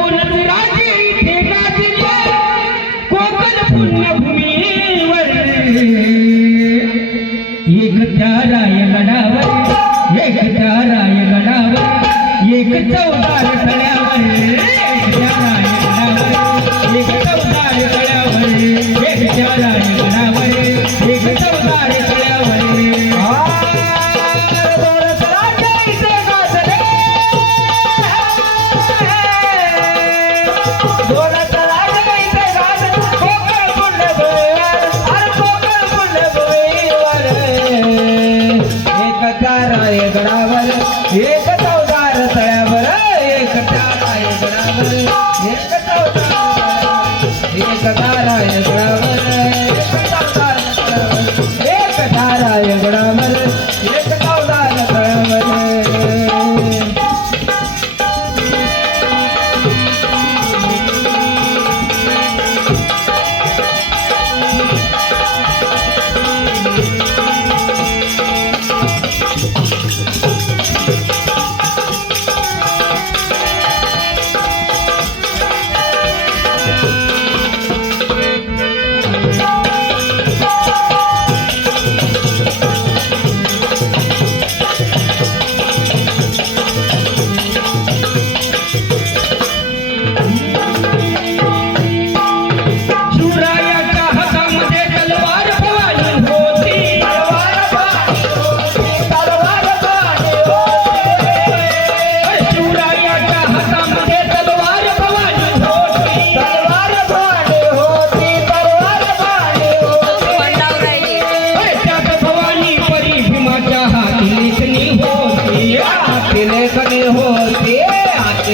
दोनच राजे इथे गाजले कोकण पुण्यभूमीवर एक त्या रायगडावर एक त्या रायगडावर एक चौदार तळ्यावर एक त्या रायगडावर एक चौदार तळ्यावर एक त्या रायगडावर एक चौदार तळ्यावर रायगडावर एक चौदार तळ्यावर एक त्या रायगडावर एक चौदार एक त्या रायगडावर एक चौदार एक त्या रायगडावर एक चौदार तळ्यावर हो